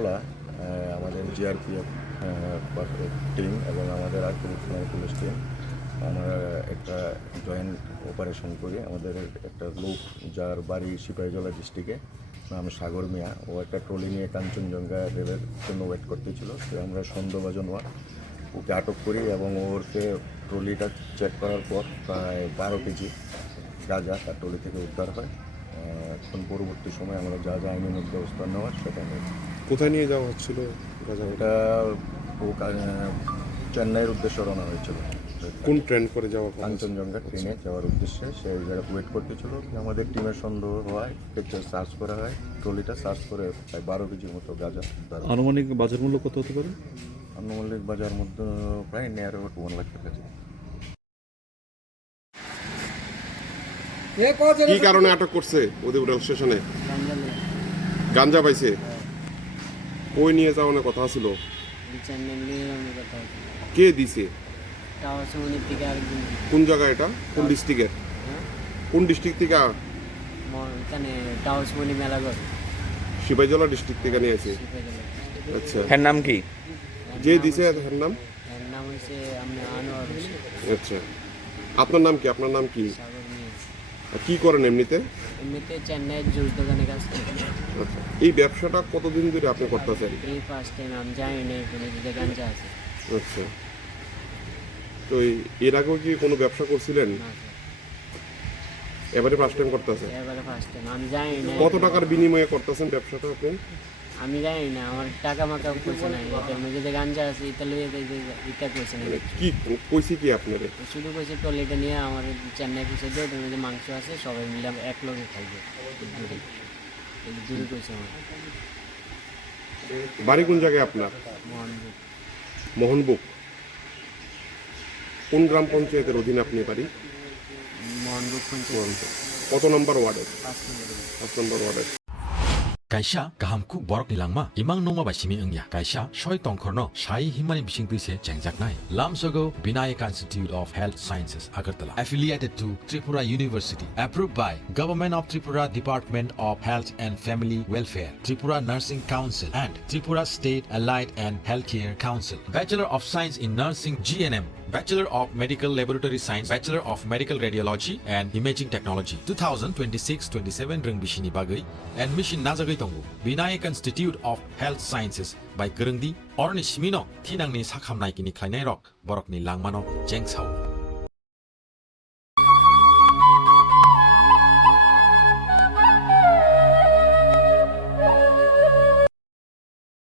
বলা আমাদের GRPF team এবং আমাদের আর্থিক পুলিশ টিম আমরা একটা জয়েন্ট অপারেশন করি। আমাদের একটা লোক যার বাড়ি সিপাহীজলা ডিস্ট্রিক্টে, নাম সাগর মিয়া, ও একটা ট্রলি নিয়ে কাঞ্চনজঙ্ঘা রেলের জন্য ওয়েট করতেছিল। তো আমরা সন্দেহভাজন ওকে আটক করি এবং ওরকে ট্রলিটা চেক করার পর প্রায় 12 কেজি গাঁজা তার ট্রলি থেকে উদ্ধার হয়। এখন পরবর্তী সময় আমরা যা যা আইনানুগ ব্যবস্থা নেওয়ার সেটা নেই। কোথায় নিয়ে যাওয়া হচ্ছিল গাঁজা? এটা ও চেন্নাইয়ের উদ্দেশ্যে রওনা হয়েছিল। কোন ট্রেন করে যাওয়া? কাঞ্চনজঙ্ঘা ট্রেনে যাওয়ার উদ্দেশ্যে সে এই জায়গায় ওয়েট করতেছিল। আমাদের টিমের সন্দেহ হওয়ায় সার্চ করা হয়, ট্রলিটা সার্চ করে প্রায় 12 কেজির মতো গাঁজা। আনুমানিক বাজার মূল্য কত হতে পারে? আনুমানিক বাজার মধ্যে প্রায় নেয়ার 1 লাখ টাকা। কি কারণে আটক করছে উদয়পুর রেল স্টেশনে? গাঞ্জা পাইছে। ওই নিয়ে যাওয়ার কথা ছিল। কে দিছে? কোন জায়গা এটা? কোন ডিস্ট্রিক্টের? কোন ডিস্ট্রিক্ট থেকে? সিপাহীজলা ডিস্ট্রিক্ট থেকে নিয়ে আসে। আচ্ছা, এর নাম কি? যে দিছে এর নাম? আচ্ছা, আপনার নাম কি? আপনার নাম কি? কি করেন এমনিতে? চেন্নাইয়ের জুস দোকানে কাজ করি। আচ্ছা, এই ব্যবসাটা কতদিন ধরে আপনি করতেছেন? এই ফার্স্ট টাইম, আমি জানি না এখানে যে গাঞ্জা আছে। আচ্ছা, তো এর আগেও কি কোনো ব্যবসা করছিলেন? না স্যার, এবারে ফার্স্ট টাইম করতেছেন? এবারে ফার্স্ট টাইম। আমি জানি না কত টাকার বিনিময়ে করতেছেন ব্যবসাটা আপনি? আমি জানি না, আমার টাকা মাকা কইছে না। এটার মধ্যে যে গাঞ্জা আছে এটা লইয়ে এটা কইছে না। কি কইছি কি আপনারে? শুধু কইছে ট্রলিটা নিয়ে আমার চেন্নাই পৌঁছে দিয়ে ওটার মধ্যে মাংস আছে, সবাই মিলে এক লগে খাইবে। দূরে কইছে আমার। বাড়ি কোন জায়গায় আপনার? মোহনপুর। মোহনবুক। কোন গ্রাম পঞ্চায়েতের অধীনে আপনি বাড়ি? মোহনপুর পঞ্চায়েত, কত নম্বর ওয়ার্ডে? 5 নম্বর। 5 নম্বর ওয়ার্ডে। Kaisa gahamku borok ni langma imang nongma ba simi engya kaisa soi tongkhorno sai himani bising tuise chengjaknai lamsogo Vinayaka Institute of Health Sciences Agartala affiliated to Tripura University approved by Government of Tripura Department of Health and Family Welfare Tripura Nursing Council and Tripura State Allied and Healthcare Council Bachelor of Science in Nursing GNM Bachelor of Medical Laboratory Science Bachelor of Medical Radiology and Imaging Technology 2026-27 reng bisini bagai admission najagai tongo Vinayaka Institute of Health Sciences by Gerengdi Orni Simino Tinangni Sakhamnai kini khlainai rok borokni langmano jengsau